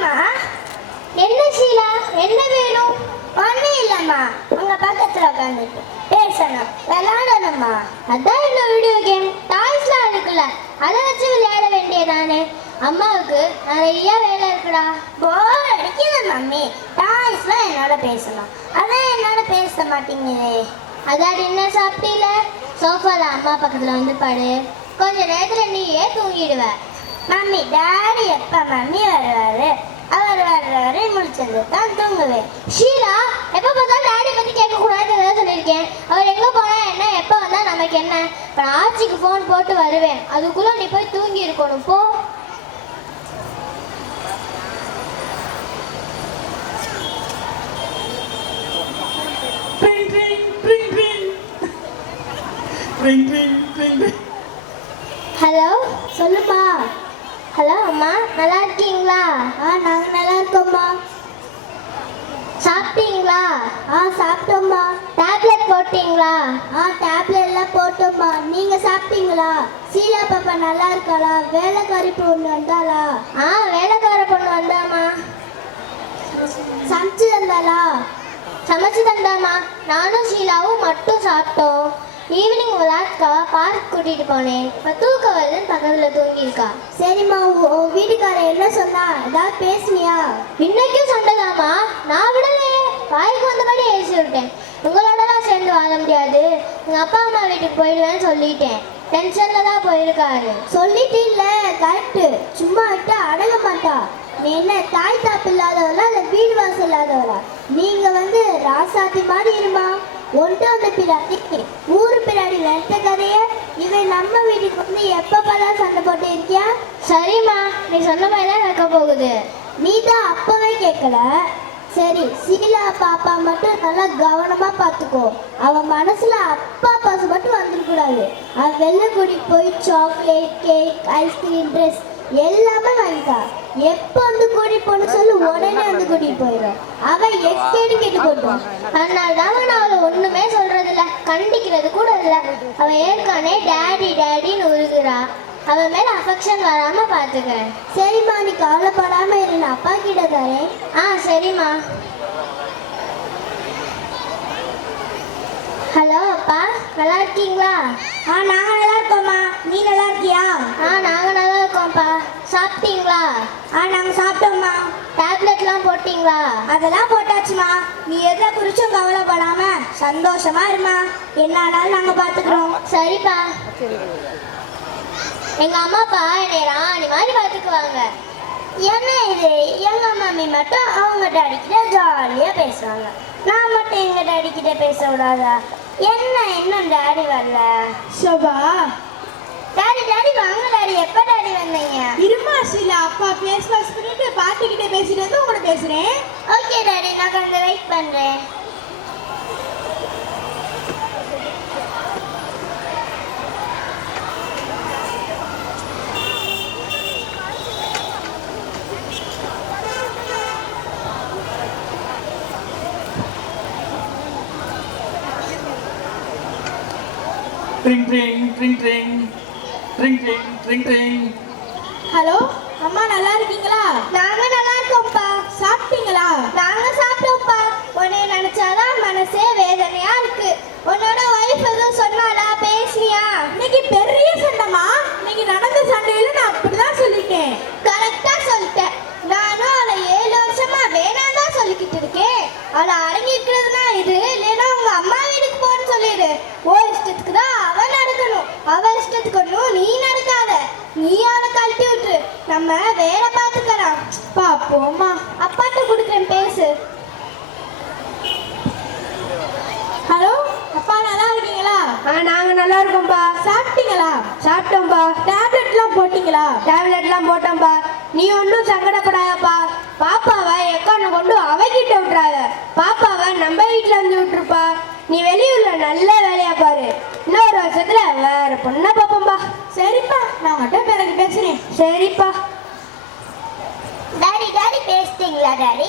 வாமா. என்ன ஷீலா, என்ன வேணும்? ஒன்றும் இல்லைம்மா, உங்க பக்கத்தில் உட்காந்துட்டு பேசணும், விளையாடணும்மா. அதான் இந்த வீடியோ கேம் டாய்ஸ்லாம் இருக்குல்ல, அதை வச்சு விளையாட வேண்டியதானே. அம்மாவுக்கு நிறைய வேலை இருக்குடா. போர் அடிக்குது மம்மி. டாய்ஸ்லாம் என்னோட பேசணும், அதான் என்னோட பேச மாட்டேங்குதே. அதான் என்ன சாப்பிட்டீல? சோஃபால அம்மா பக்கத்தில் வந்து படு, கொஞ்ச நேரத்தில் நீயே தூங்கிடுவ. மம்மி, டாடி எப்போ மம்மி வருவாரு? அவர் வர்றவரை முடிச்சது தான் தூங்குவேன். ஷீலா, எப்போ பார்த்தா டாடி பற்றி கேட்கக்கூடாதுன்னு சொல்லியிருக்கேன். அவர் எங்கே போனால் என்ன, எப்போ வந்தால் நமக்கு என்ன? இப்போ நான் ஆச்சிக்கு ஃபோன் போட்டு வருவேன், அதுக்குள்ளே நீ போய் தூங்கி இருக்கணும் போ. ஹலோ, சொல்லுப்பா. ஹலோ அம்மா, நல்லா இருக்கீங்களா? நாங்கள் நல்லா இருக்கோம்மா. சாப்பிட்டீங்களா? சாப்பிட்டோம்மா. டேப்லெட் போட்டிங்களா? டேப்லெட்லாம் போட்டோம்மா. நீங்கள் சாப்பிட்டீங்களா? சீலா பாப்பா நல்லா இருக்காளா? வேலைக்காரி பொண்ணு வந்தாளா? வேலைக்கார பொண்ணு வந்தாம்மா. சமைச்சு தந்தாளா? சமைச்சு தந்தாம்மா. நானும் ஷீலாவும் மட்டும் சாப்பிட்டோம். ஈவினிங் விளையாட்டுக்கா பார்க் கூட்டிகிட்டு போனேன். இப்போ தூக்க வருதுன்னு பக்கத்தில் தூங்கியிருக்கா. சரிம்மா, வீட்டுக்கார என்ன சொன்னா? ஏதாவது பேசுனியா? இன்னைக்கும் சண்டைதாம்மா. நான் விடலையே, வாய்க்கு வந்தபடி ஏசி விட்டேன். உங்களோடலாம் சேர்ந்து வாழ முடியாது, எங்கள் அப்பா அம்மா வீட்டுக்கு போயிடுவேன்னு சொல்லிட்டேன். டென்ஷனில் தான் போயிருக்காரு. சொல்லிட்டு இல்லை, கரெக்டு. சும்மா விட்டு அடங்க மாட்டா. நீ என்ன தாய் தாப்பு இல்லாதவளா இல்லை வீடு வாசல் இல்லாதவளா? நீங்கள் ராசாத்தி மாதிரி இருமா. ஒன்றாந்த பிராடி ஊரு பிராடி நிறுத்த கதைய இவன் நம்ம வீட்டுக்கு எப்பப்பதான் சண்டை போட்டு இருக்கியா? சரிம்மா, நீ சொன்ன மாதிரி தான் நடக்க போகுது. நீ தான் அப்பவே கேட்கல. சரி, சீலா பாப்பா மட்டும் நல்லா கவனமா பார்த்துக்கோ. அவன் மனசுல அப்பா பாசு மட்டும் வந்துடக்கூடாது. அவன் வெளில கூட்டிட்டு போய் சாக்லேட், கேக், ஐஸ்கிரீம், ட்ரெஸ் எல்லாமே வாங்கிட்டா. எப்போ கூட்டிட்டு போன சொல்லு, உடனே கூட்டிட்டு போயிடும். அவன் எஸ்கேடு கேட்டு போட்டோம். அதனால தான் நான் அவளை ஒண்ணுமே சொல்றது இல்லை, கண்டிக்கிறது கூட இல்லை. அவன் ஏற்கனவே டேடி டேடின்னு உருகுறா. அவன் மேல அஃபெக்ஷன் வராம பாத்துக்க. சரிம்மா, நீ கவலைப்படாம இரு, நான் அப்பா கிட்ட தரேன். சரிம்மா. ஹலோ அப்பா, நல்லா இருக்கீங்களா? நாங்க நல்லா இருக்கோம்மா. நீ நல்லா இருக்கியா? நாங்க நல்லா இருக்கோம்ப்பா. சாப்பிட்டீங்களா? நாங்க சாப்பிட்டோம்மா. டேப்லெட்லாம் போட்டிங்களா? அதெல்லாம் போட்டாச்சுமா. நீ எதை குறிச்சும் கவலைப்படாம சந்தோஷமா இருமா. என்ன ஆனாலும் நாங்க பாத்துக்கிறோம். சரிப்பா. எங்க அம்மா அப்பா என்னை ராணி மாதிரி பாத்துக்குவாங்க. என்ன இது, எங்க மம்மி மட்டும் அவங்க டாடி கிட்ட ஜாலியா பேசுவாங்க, நான் மட்டும் எங்க டாடி கிட்ட பேச விடாதா? என்ன இன்னும் டாடி வரல? சோபா, டாடி டாடி வாங்க டாடி. எப்ப டாடி வந்தீங்க? இருமா ஷீலா, அப்பா பேசலாம் சொல்லிட்டு பாட்டிக்கிட்ட பேசிட்டு வந்து உங்களை பேசுறேன். ஓகே டாடி, நான் கொஞ்சம் வெயிட் பண்றேன். Tring tring tring tring tring tring tring tring. Hello அம்மா, நல்லா இருக்கீங்களா? நாங்க நல்லா இருக்கோம்ப்பா. சாப்பிட்டீங்களா? நாங்க சாப்பிட்டோம்ப்பா. உன்னை நினைச்சாதான் மனசே வேதனையா இருக்கு. உன்னோட ஒய்ஃப் எதுவும் சொன்னாலா, பேசினியா? இன்னைக்கு பெரிய சண்டைமா. இன்னைக்கு நடந்த சண்டையில நான் அப்படிதான் சொல்லிட்டேன். கரெக்டா சொல்லிட்டேன். நானும் அவளை 7 வருஷமா வேணாம் தான் சொல்லிக்கிட்டு இருக்கேன். அவளை அடங்கி இருக்கிறதுனா இது, இல்லைன்னா உங்க அம்மா வீட்டுக்கு போன்னு சொல்லிடு. ஓ இஷ்டத்துக்கு தான் அவன் நடக்கணும், அவ இஷ்டத்துக்கு ஒன்றும் நீ நடக்காத. நீ அவளை கழட்டி விட்டுரு, நம்ம வேற பார்த்துக்கலாம். பாப்போம்மா. அப்பாட்ட கொடுக்குறேன், பேசு. ஹலோ அப்பா, நல்லா இருக்கீங்களா? நாங்க நல்லா இருக்கோம்பா. சாப்பிட்டீங்களா? சாப்பிட்டோம்பா. டேப்லெட்லாம் போட்டீங்களா? டேப்லெட்லாம் போட்டோம்பா. நீ ஒன்றும் சங்கடப்படாதப்பா. பாப்பாவை எக்கான கொண்டு அவகிட்ட விட்டுறாத. பாப்பாவை நம்ம வீட்டில் வந்து விட்டுருப்பா. நீ வெளியூர்ல நல்ல வேலையா பாரு. இன்னொரு வருஷத்துல வேற பொண்ணை பாப்போம்பா. சரிப்பா, நான் மட்டும் பிறகு பேசுறேன். சரிப்பா. டாடி டாடி பேசிட்டீங்களா டாடி?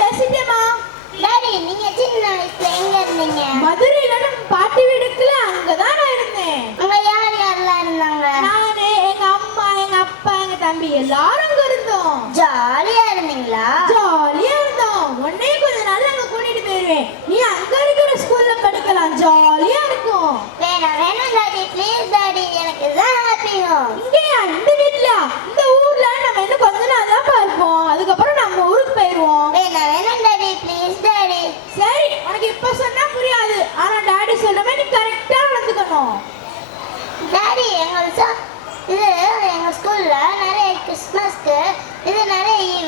பேசிட்டேம்மா. டாடி, நீங்க சின்ன வயசுல எங்க இருந்தீங்க? மதுரையில நம்ம பாட்டி வீடுக்குல அங்கதான் நான் இருந்தேன். அங்க யார் யாரெல்லாம் இருந்தாங்க? நானு, எங்க அம்மா, எங்க அப்பா, எங்க தம்பி எல்லாரும் அங்க இருந்தோம். ஜாலியா இருந்தீங்களா?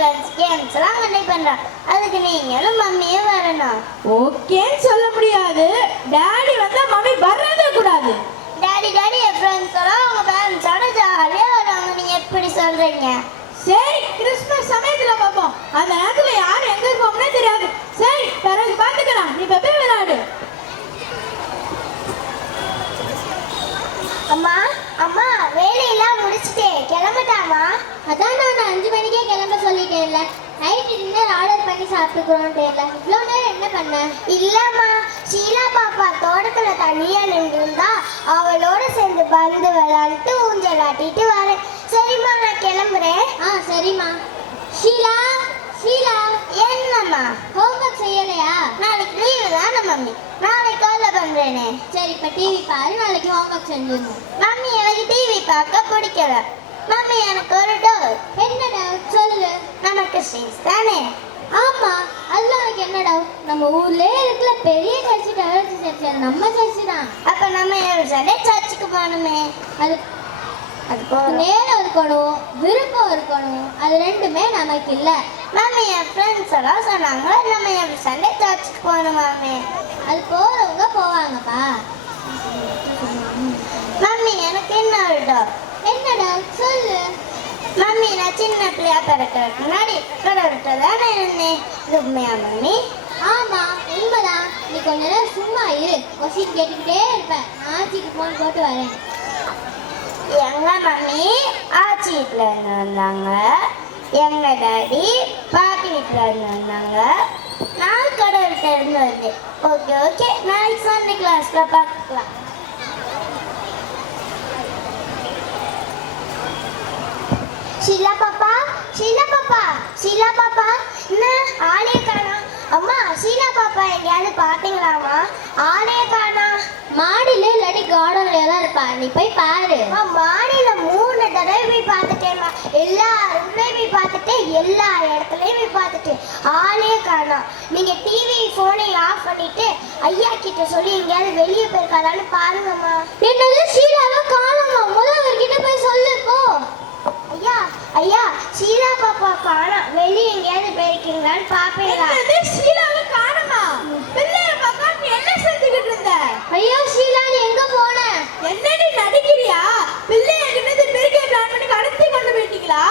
டான்ஸ் கேம்ஸ் எல்லாம் கண்டக்ட் பண்றான். அதுக்கு நீங்களும் மம்மியும் வரணும். ஓகேன்னு சொல்ல முடியாது. டாடி வந்தா மம்மி வரவே கூடாது. டாடி என் ஃப்ரெண்ட்ஸ் எல்லாம் அவங்க பேரண்ட்ஸோட ஜாலியா வருவாங்க. நீங்க எப்படி சொல்றீங்க? சரி, கிறிஸ்மஸ் சமயத்துல பார்ப்போம். அந்த நேரத்துல யார் எங்க இருக்கோம்னே தெரியாது. சரி, பிறகு பார்த்துக்கலாம். நீ பெப்பே விளையாடு. அம்மா அம்மா வேலையெல்லாம் முடிச்சுட்டே கிளம்பட்டாமா? அதான் நான் 5 மணிக்கே கிளம்ப சொல்லிட்டேன்ல. நைட் டின்னர் ஆர்டர் பண்ணி சாப்பிட்டுக்கிறோம். தெரியல இவ்வளோ நேரம் என்ன பண்ண? இல்லம்மா, ஷீலா பாப்பா தோட்டத்துல தனியா நின்றுருந்தா அவளோட சேர்ந்து பந்து விளையாண்டுட்டு ஊஞ்சல் ஆட்டிட்டு வரேன். சரிம்மா, நான் கிளம்புறேன். சரிம்மா. ஷீலா என்னம்மா ஹோம்ஒர்க் செய்யலையா? நாளைக்கு லீவு தானே மம்மி. நாளைக்கு காலைல பண்றேனே. சரி, இப்ப டிவி பாரு. நாளைக்கு ஹோம்ஒர்க் செஞ்சிடணும். மம்மி, எனக்கு டிவி பார்க்க பிடிக்கல. மம்மி, எனக்கு ஒரு டவுட். என்ன டவுட் சொல்லு. நம்ம கிறிஸ்டின்ஸ் தானே? ஆமா, அதுல உனக்கு என்ன டவுட்? நம்ம ஊர்லயே இருக்கிற பெரிய சர்ச்சு டெவலப்ஸ் சர்ச்சு நம்ம சர்ச்சு தான். அப்ப நம்ம சண்டே சர்ச்சுக்கு போகணுமே. அது நேரம் இருக்கணும், விருப்பம் இருக்கணும். அது ரெண்டுமே நமக்கு இல்லை. மம்மி, என் ஃப்ரெண்ட்ஸ் எல்லாம் சொன்னாங்க நம்ம எவ்ரி சண்டே சர்ச்சுக்கு போகணும் மம்மி. அது போறவங்க போவாங்கப்பா. மம்மி, எனக்கு என்ன டவுட்? என்னடா சொல்லு. மம்மி, நான் சின்ன பிள்ளையா பிறக்கிறதுக்கு முன்னாடி கடவுள்கிட்ட தானே இருந்தேன். இது உண்மையா மம்மி? ஆமா, உண்மைதான். நீ கொஞ்ச நேரம் சும்மா இரு. கொஸ்டின் கேட்டுக்கிட்டே இருப்பேன். ஆச்சிக்கு போன் போட்டு வரேன். எங்க மம்மி ஆச்சி வீட்டில் இருந்து வந்தாங்க. எங்க டாடி பாட்டி வீட்டில் இருந்து வந்தாங்க. நான் கடவுள்கிட்ட இருந்து வந்தேன். ஓகே, நாளைக்கு சண்டே கிளாஸ்ல பார்க்கலாம். ஷீலா பாப்பா என்ன ஆளே காணோம்? அம்மா, ஷீலா பாப்பா எங்கேயாவது பாத்தீங்களாமா? ஆளே காணோம். மாடியில இல்லாட்டி கார்டன்ல எல்லாம் இருப்பா. நீ போய் பாரு. மாடியில 3 தடவை போய் பார்த்துட்டேம்மா. எல்லா ரூம்லயும் போய் பார்த்துட்டேன், எல்லா இடத்துலயும் போய் பார்த்துட்டேன். ஆளே காணோம். நீங்க டிவி போனை ஆஃப் பண்ணிட்டு ஐயா கிட்ட சொல்லி எங்கேயாவது வெளியே போயிருக்காதான்னு பாருங்கம்மா. என்னது ஷீலாவை காணோமா? முதல்வர்கிட்ட போய் சொல்லு போ. ஐயா ஷீலா பாப்பா காணோம். வெளியே எங்கேயாவது போயிருக்கீங்களான்னு பாப்பீங்களா? ஷீலாவை காணோமா? பிள்ளைய பாப்பா நீ என்ன செஞ்சுக்கிட்டு இருந்த? ஐயோ ஷீலா, நீ எங்க போன? என்னடி நடிக்கிறியா? பிள்ளைய கிட்ட பிரிக்க பிளான் பண்ணி கடத்தி கொண்டு போயிட்டீங்களா?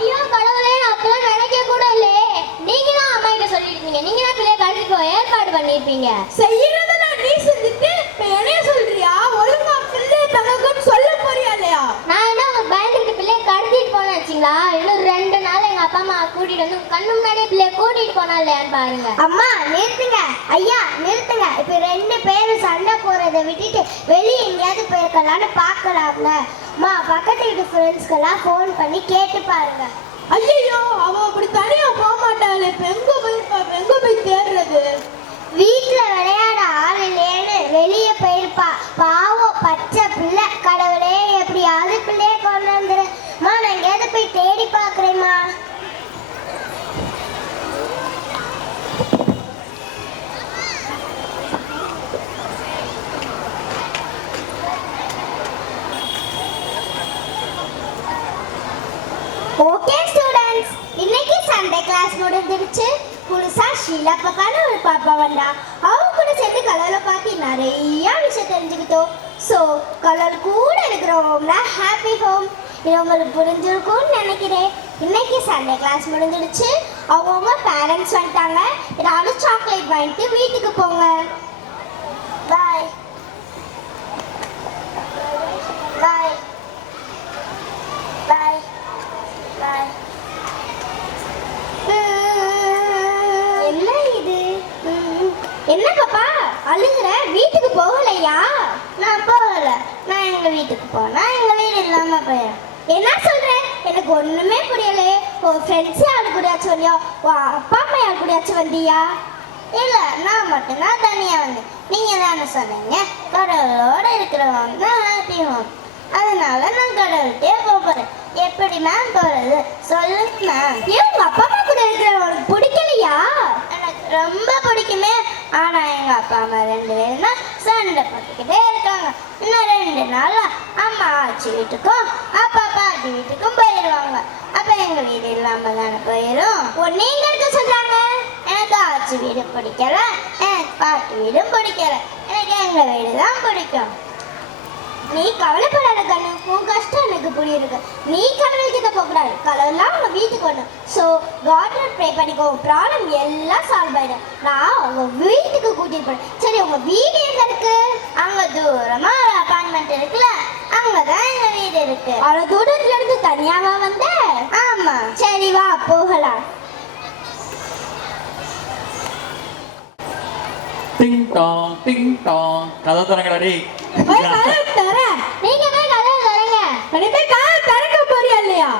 ஐயோ கடவுளே, நான் அப்பெல்லாம் நினைக்க கூட இல்லையே. நீங்க தான் அம்மா கிட்ட சொல்லிருக்கீங்க. நீங்க தான் பிள்ளைய கடத்திக்கோ ஏற்பாடு பண்ணிருப்பீங்க. செய்யறதெல்லாம் நீ செஞ்சுட்டு இப்ப என்னைய சொல்றியா? ஒழுங்கா பிள்ளைய தங்கன்னு சொல்ல போறியா இல்லையா? நான் என்ன உங்க பயந்துக்கிட்டு பிள்ளைய கடத்திட்டு போனேன் வச்சுங்களா? இன்னும் 2 நாள் எங்க அப்பா அம்மா கூட்டிட்டு வந்து கண்ணு முன்னாடியே பிள்ளைய கூட்டிட்டு போனா இல்லையான்னு பாருங்க. அம்மா நிறுத்துங்க. ஐயா நிறுத்துங்க. இப்ப 2 பேரும் சண்டை போறதை விட்டுட்டு வெளியே எங்கேயாவது போயிருக்கலாம்னு பாக்கலாம்ல. அம்மா, பக்கத்து வீட்டு ஃப்ரெண்ட்ஸ்க்கெல்லாம் ஃபோன் பண்ணி கேட்டு பாருங்க. ஐயோ, அவ அப்படி தனியா போக மாட்டாளே. இப்ப எங்க போய் தேடுறது? வீட்டுல விளையாட ஆள் இல்லையேன்னு வெளியே போயிருப்பா. பாவம் பச்சை பிள்ளை. கடவுளே, எப்படியாவது பிள்ளைய கொண்டு வந்துருமா. நான் எங்கேயாவது போய் தேடி பாக்குறேம்மா. ஓகே ஸ்டூடெண்ட்ஸ், இன்னைக்கு சண்டே கிளாஸ் முடிஞ்சிருச்சு. புதுசா ஷீலா பாப்பான்னு ஒரு பாப்பா வந்தா. அவங்க கூட சேர்ந்து கலர்ல பார்த்து நிறைய விஷயம் தெரிஞ்சுக்கிட்டோம். ஸோ கலர் கூட இருக்கிற ஹோம்ல ஹாப்பி ஹோம். இது உங்களுக்கு புரிஞ்சிருக்கும்னு நினைக்கிறேன். இன்னைக்கு சண்டே கிளாஸ் முடிஞ்சிடுச்சு. அவங்கவுங்க பேரண்ட்ஸ் வந்துட்டாங்க. ஏதாவது சாக்லேட் வாங்கிட்டு வீட்டுக்கு போங்க. பாய் பாய் பாய் பாய். என்ன இது? என்ன பாப்பா அழுகுற? வீட்டுக்கு போகலையா? நான் போகல. நான் எங்க வீட்டுக்கு போனா எங்க வீடு இல்லாம போயிடும். என்ன சொல்ற? எனக்கு ஒண்ணுமே புரியல. உன் ஃப்ரெண்ட்ஸ் யாரு கூடயாச்சும் வந்தியா? உன் அப்பா அம்மா யாரு கூடயாச்சும் வந்தியா? இல்ல, நான் மட்டும்தான் தனியா வந்தேன். நீங்க தானே சொன்னீங்க கடவுளோட இருக்கிறவங்க தான் ஹாப்பி ஹோம். அதனால நான் கடவுள்கிட்டே போறேன். எப்படி மேம் போறது சொல்லுங்க மேம். ஏன் உங்க அப்பா அம்மா கூட இருக்கிற உனக்கு பிடிக்கலையா? எனக்கு ரொம்ப பிடிக்குமே. ஆனா எங்க அப்பா அம்மா 2 பேரும் தான் சண்டை போட்டுக்கிட்டே இருக்காங்க. இன்னும் 2 நாள்ல அம்மா ஆச்சி வீட்டுக்கும் அப்பா பாட்டி வீட்டுக்கும் போயிடுவாங்க. அப்ப எங்க வீடு இல்லாம தானே போயிடும். நீங்க இருக்க சொல்றாங்க. எனக்கு ஆச்சு வீடு பிடிக்கல, எனக்கு பாட்டு வீடும் பிடிக்கல, எனக்கு எங்க வீடு தான் பிடிக்கும். நீ கவலைப்படாத கண்ணு, உன் கஷ்டம் எனக்கு புரியுது. நீ கடவுள் கிட்ட போகக்கூடாது, கடவுள்லாம் உங்க வீட்டுக்கு வரணும். ஸோ காட்ல ப்ரே பண்ணிக்கோ, ப்ராப்ளம் எல்லாம் சால்வ் ஆயிடும். நான் உங்க வீட்டுக்கு கூட்டிட்டு போறேன். சரி, உங்க வீடு எங்க இருக்கு? அங்க தூரமா ஒரு அபார்ட்மெண்ட் இருக்குல்ல, அங்கதான் எங்க வீடு இருக்கு. அவ்வளவு தூரத்துல இருந்து தனியாவா வந்த? ஆமா. சரி வா போகலாம். டிங் டாங் கதை தரங்கடா டேய். போய் கதவை தர. நீங்க போய் கதவை தரங்க. நீ போய் கதவை திறக்க போறியா இல்லையா?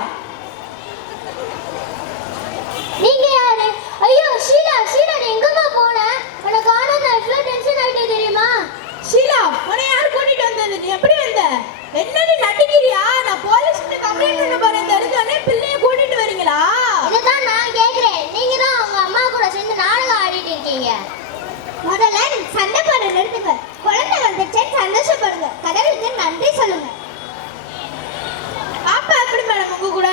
நீங்க யாரு? ஐயோ ஷீலா, ஷீலா நீ எங்கம்மா போன? உன்னை காணோம், நான் இவ்வளவு டென்ஷன் ஆயிட்டே தெரியுமா? ஷீலா, உன்னை யார் கூட்டிட்டு வந்தது? நீ எப்படி வந்த? என்ன நீ நடிக்கிறியா? நான் போலீஸ்கிட்ட கம்ப்ளைண்ட் பண்ண போறேன். தெரிஞ்சோடனே பிள்ளைய கூட்டிட்டு வரீங்களா? இதுதான் நான் கேக்குறேன். நீங்க தான் உங்க அம்மா கூட சேர்ந்து நாடகம் ஆடிட்டு இருக்கீங்க. முதல்ல சண்டை போட நிறுத்துங்க. குழந்தை வந்துச்சேன்னு சந்தோஷப்படுங்க. கடவுளுக்கு நன்றி சொல்லுங்க. பாப்பா எப்படி மேடம் உங்க கூட?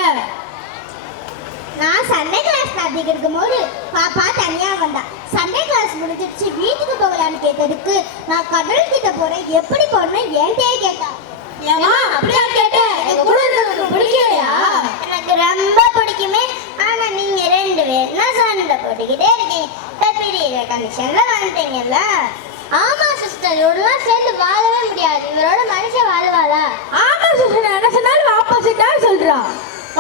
நான் சண்டே கிளாஸ் நடத்திட்டு இருக்கும்போது பாப்பா தனியா வந்தா. சண்டே கிளாஸ் முடிஞ்சிருச்சு, வீட்டுக்கு போகலான்னு கேட்டதுக்கு நான் கடவுள் கிட்ட போறேன், எப்படி போறேன்னு என்கிட்டயே கேட்டா. ஏமா அப்படியா கேட்ட? எங்க கூட இருக்கிறது பிடிக்கலையா? எனக்கு ரொம்ப பிடிக்குமே. ஆனா நீங்க ரெண்டு பேரும் சண்டை போட்டுக்கிட்டே இருக்கீங்க. பெரிய கண்டிஷன்ல வந்துட்டீங்கல்ல. ஆமா சிஸ்டர், இவரெல்லாம் சேர்ந்து வாழவே முடியாது. இவரோட மனுஷன் வாழுவாளா? ஆமா சிஸ்டர், என்ன சொன்னாலும் ஆப்போசிட்டா சொல்றான்.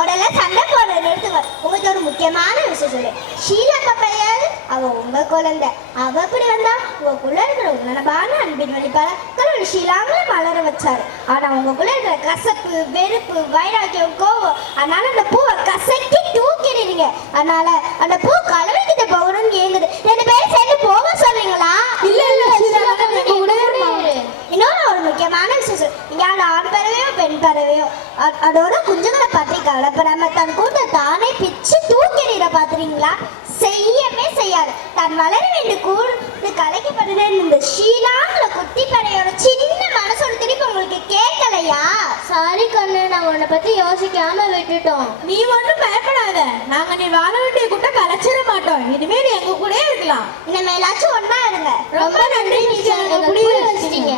உடனே சண்டை போட நிறுத்துங்க. உங்களுக்கு ஒரு முக்கியமான விஷயம் சொல்லு. ஷீலா பாப்பா யாரு? அவ உங்க குழந்தை. அவ எப்படி வந்தா? உங்களுக்குள்ள இருக்கிற உன்னதமான அன்பின் வெளிப்பாட கடவுள் ஷீலாங்களை மலர வச்சாரு. ஆனா உங்களுக்குள்ள இருக்கிற கசப்பு, வெறுப்பு, வைராக்கியம், கோவம், அதனால அந்த பூவை கசக்கி தூக்கிடுறீங்க. அதனால அந்த பூ கடவுள் கிட்ட போகணும்னு ஏங்குது. ரெண்டு பேரும் சேர்ந்து போக சொல்றீங்களா? இல்ல இல்ல ஷீலா, நீங்க கூட இன்னொரு ஒரு முக்கியமான விஷயம் சொல்லு. நீங்க அது ஆண் பறவையோ பெண் பறவையோ அதோட குஞ்சுகளை பத்தி கவலைப்படாம தன் கூட தானே பிச்சு தூக்கிட பாத்துறீங்களா? செய்யவே செய்யாது. தன் வளர வேண்டிய கூடு கலைக்கப்படுற இந்த ஷீலாங்கிற குட்டி பறையோட சின்ன மனசோட திருப்பி உங்களுக்கு கேட்கலையா? சாரி கண்ணு, நான் உன்னை பத்தி யோசிக்காம விட்டுட்டோம். நீ ஒண்ணும் பயப்படாத. நாங்க நீ வாழ வேண்டிய கூட்ட கலைச்சிட மாட்டோம். இனிமே நீ எங்க கூடயே இருக்கலாம். இனிமேலாச்சும் ஒண்ணா இருங்க. ரொம்ப நன்றி டீச்சர், எங்க புரிய புரிய வச்சிட்டீங்க.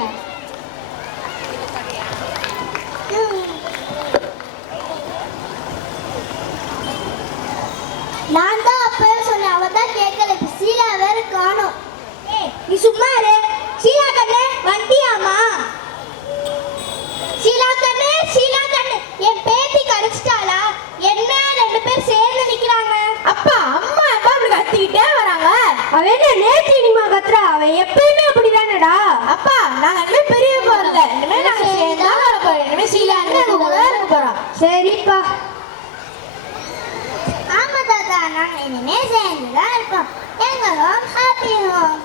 நான் தான் அப்பவே சொன்னேன், அவ தான் கேட்கல. இப்ப சீலா வேற காணோம். ஏய் நீ சும்மா இரு. சீலா கண்ணு வண்டியாமா? சீலா கண்ணு, சீலா கண்ணு, என் பேத்தி கடிச்சிட்டாளா? என்ன ரெண்டு பேர் சேர்ந்து நிக்கிறாங்க. அப்பா அம்மா அப்பா அப்படி கத்திக்கிட்டே வராங்க. அவன் என்ன நேற்று இனிமா கத்துறா? அவன் எப்பயுமே அப்படிதானடா. அப்பா நாங்க இனிமே பெரிய போறல, இனிமே நாங்க சேர்ந்தா வர போறோம். இனிமே ஷீலா எங்க கூட இருக்க போறோம். சரிப்பா. ஆமா தாத்தா, நாங்க இனிமே சேர்ந்துதான் இருக்கோம். எங்க ஹோம் ஹாப்பி ஹோம்.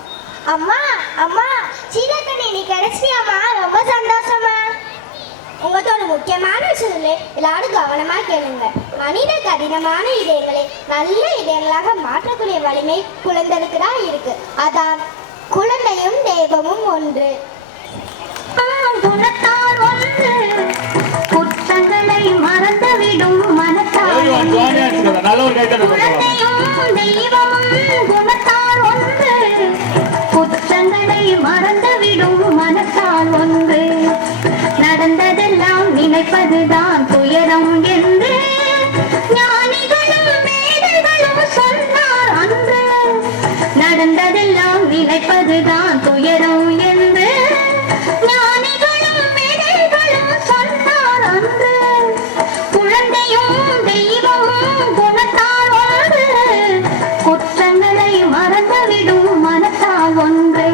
அம்மா அம்மா, சீலா கண்ணு நீ கிடைச்சியாமா? ரொம்ப சந்தோஷமா. உங்கள்கிட்ட ஒரு முக்கியமான விஷயம் இல்லை, எல்லாரும் கவனமா கேளுங்க. மனித கடினமான இதயங்களை நல்ல இதயங்களாக மாற்றக்கூடிய வலிமை குழந்தைக்கு தான் இருக்கு. அதான் குழந்தையும் தெய்வமும் ஒன்று. குணத்தால் ஒன்று, குற்றங்களை மறந்துவிடும் மனத்தால் Everyone join hands together. நல்ல ஒரு கைத்தட்டல் கொடுங்க. குழந்தையும் தெய்வமும் குணத்தால் ஒன்று, குற்றங்களை மறந்துவிடும் மனத்தால் ஒன்று, நடந்ததெல்லாம் நினைப்பதுதான் துயரம் என்று ஞானிகளும் மேதைகளும் சொன்னார் அன்று, நடந்ததெல்லாம் நினைப்பதுதான் துயரம் என்று ஞானிகளும் மேதைகளும் சொன்னார் அன்று, குழந்தையும் தெய்வமும் குணத்தால் ஒன்று, குற்றங்களை மறந்துவிடும் மனத்தால் ஒன்று.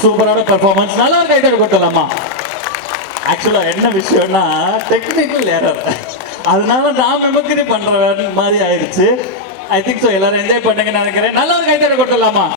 சூப்பரான பெர்ஃபார்மன்ஸ். நல்லா ஒரு கைத்தட்டல் கொடுத்தலாமா? ஆக்சுவலா என்ன விஷயம்னா டெக்னிக்கல் எரர், அதனால நான் மெமக்கரி பண்ற மாதிரி ஆயிடுச்சு. ஐ திங்க் ஸோ எல்லாரும் என்ஜாய் பண்ணுங்கன்னு நினைக்கிறேன். நல்ல ஒரு கைத்தட்டல் கொடுத்தலாமா?